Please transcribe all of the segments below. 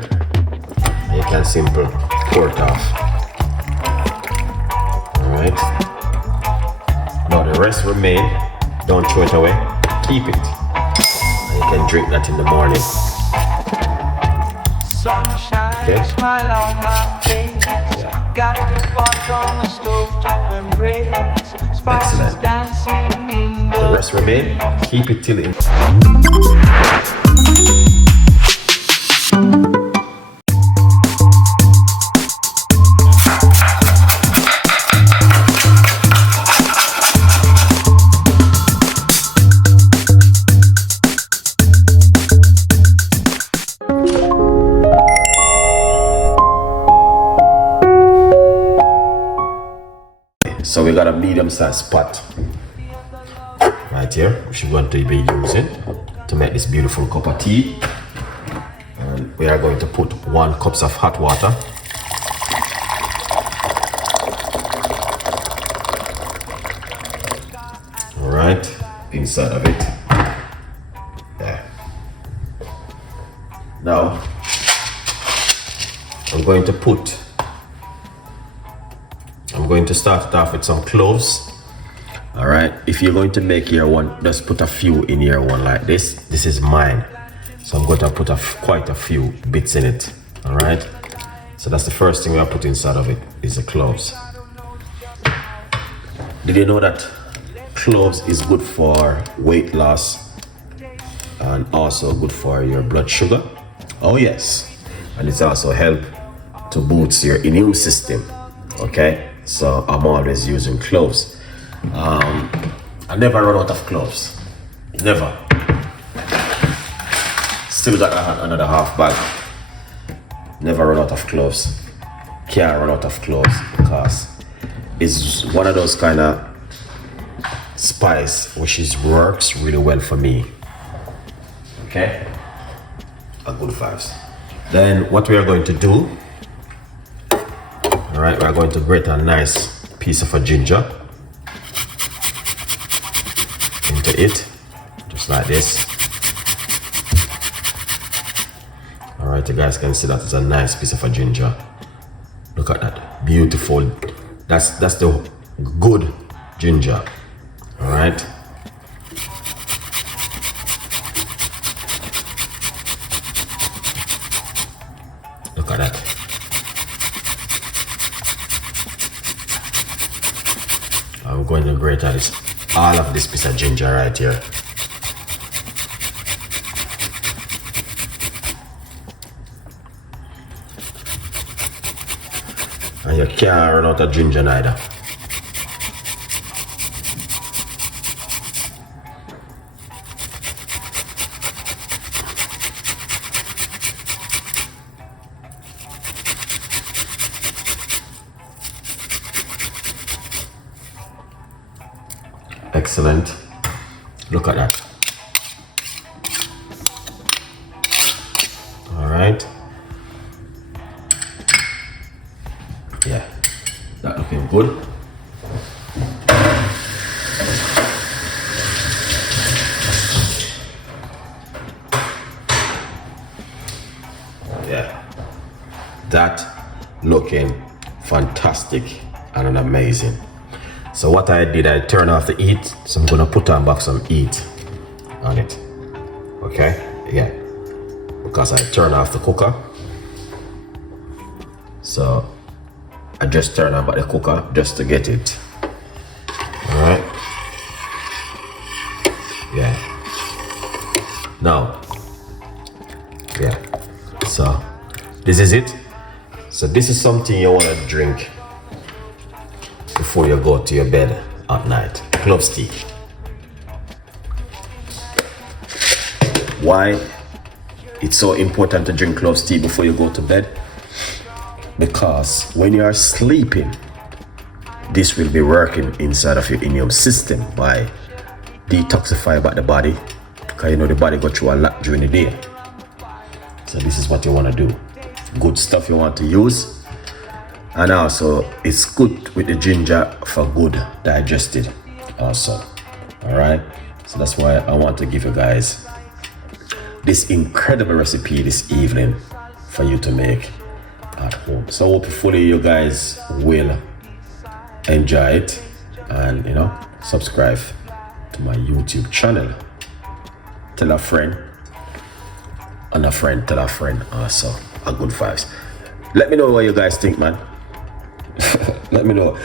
here. And you can simply pour it off. Alright. Now the rest remain. Don't throw it away. Keep it. And you can drink that in the morning. Okay. Excellent. The rest remain. Keep it till it. So we got a medium-sized pot right here, which we're going to be using to make this beautiful cup of tea. And we are going to put 1 cup of hot water. All right, inside of it. There. Now I'm going to start it off with some cloves. All right, if you're going to make your one, just put a few in your one like this. This is mine, so I'm going to put quite a few bits in it. All right, so that's the first thing I put inside of it is the cloves. Did you know that cloves is good for weight loss and also good for your blood sugar? Oh yes, and it's also help to boost your immune system. Okay, so I'm always using cloves. I never run out of cloves. Never. Still got another half bag. Never run out of cloves. Can't run out of cloves because it's one of those kind of spice which works really well for me. Okay, a good vibes. Then what we are going to do, all right, we're going to grate a nice piece of a ginger into it, just like this. All right, you guys can see that it's a nice piece of a ginger. Look at that, beautiful. That's the good ginger. All right. Look at that. I'm going to grate all of this piece of ginger right here. And you can't run out of ginger neither. Excellent. Look at that. All right. Yeah, that looking good. Yeah, that looking fantastic and amazing. So what I did, I turned off the heat, so I'm gonna put on back some heat on it. Okay, yeah, because I turned off the cooker. So I just turned on back the cooker just to get it. All right. Yeah. Now, yeah. So this is it. So this is something you wanna drink before you go to your bed at night. Cloves tea. Why it's so important to drink cloves tea before you go to bed? Because when you are sleeping, this will be working inside of your immune system by detoxifying back the body, because you know the body go through a lot during the day. So this is what you want to do. Good stuff you want to use. And also, it's good with the ginger for good digested also. All right. So that's why I want to give you guys this incredible recipe this evening for you to make at home. So hopefully you guys will enjoy it, and you know, subscribe to my YouTube channel. Tell a friend, and a friend tell a friend also. A good vibes. Let me know what you guys think, man. Let me know.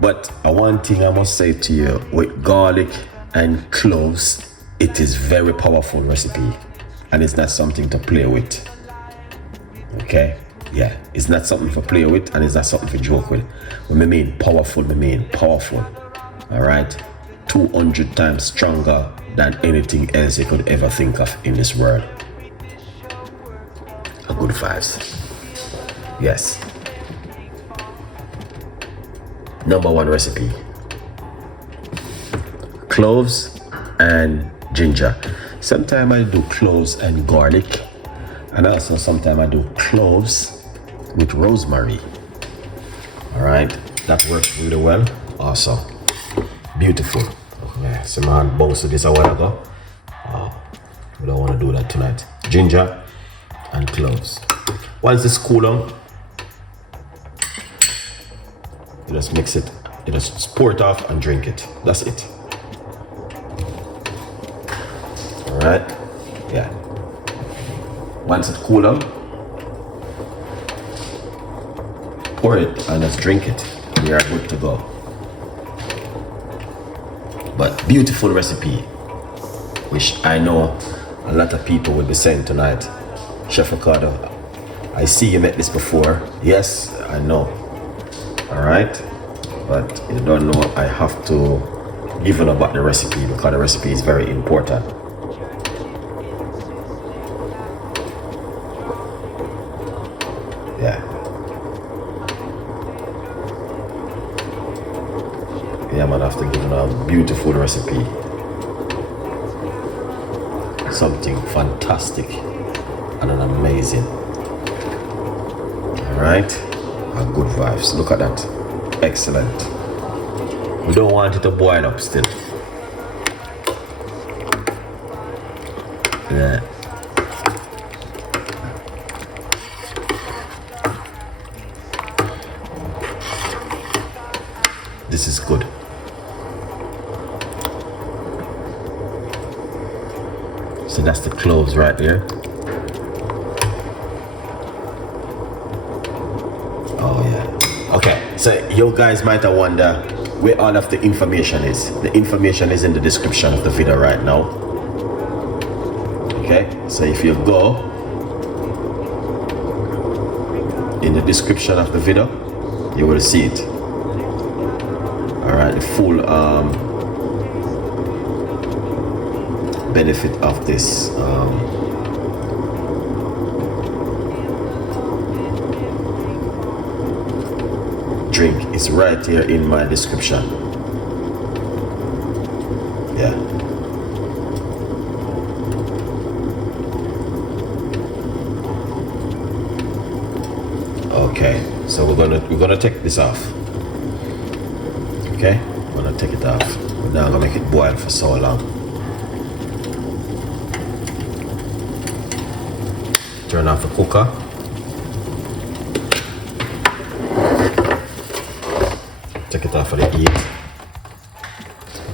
But one thing I must say to you, with garlic and cloves, it is very powerful recipe, and it's not something to play with. Okay, yeah, it's not something to play with, and it's not something to joke with. When I mean powerful, I mean powerful. All right, 200 times stronger than anything else you could ever think of in this world. A good vibes. Yes. Number one recipe: cloves and ginger. Sometimes I do cloves and garlic, and also sometimes I do cloves with rosemary. All right, that works really well. Awesome, beautiful. Yeah, so man bounced this a while ago. We don't want to do that tonight. Ginger and cloves. Once it's cool down, you just mix it. You just pour it off and drink it. That's it. All right. Yeah. Once it cool down, pour it and just drink it. We are good to go. But beautiful recipe, which I know a lot of people will be saying tonight. Chef Ricardo, I see you met this before. Yes, I know. All right, but you don't know. I have to give you about the recipe, because the recipe is very important. Yeah. Yeah, man, I have to give you a beautiful recipe. Something fantastic and an amazing. All right, good vibes. Look at that. Excellent. We don't want it to boil up still. Yeah. This is good. So that's the cloves right there. Oh yeah. Okay, so you guys might have wonder where all of the information is. The information is in the description of the video right now. Okay, so if you go in the description of the video, you will see it. All right, the full benefit of this drink is right here in my description. Yeah. Okay, so we're gonna take this off. Okay, we're gonna take it off. We're now gonna make it boil for so long. Turn off the cooker. Take it off for the heat.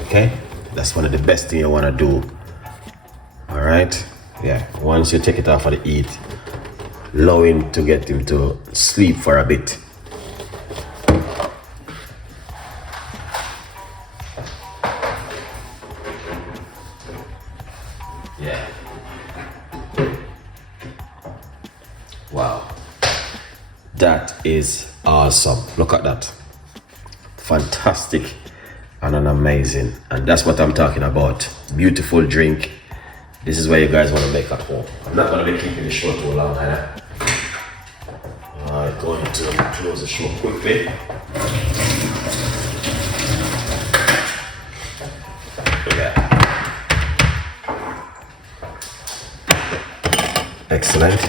Okay, that's one of the best things you want to do. All right, yeah. Once you take it off for the heat, allow him to get him to sleep for a bit. Yeah. Wow, that is awesome. Look at that. Fantastic and an amazing, and that's what I'm talking about. Beautiful drink. This is what you guys want to make at home. I'm not going to be keeping the show too long, huh? I'm going to close the show quickly. Yeah. Excellent.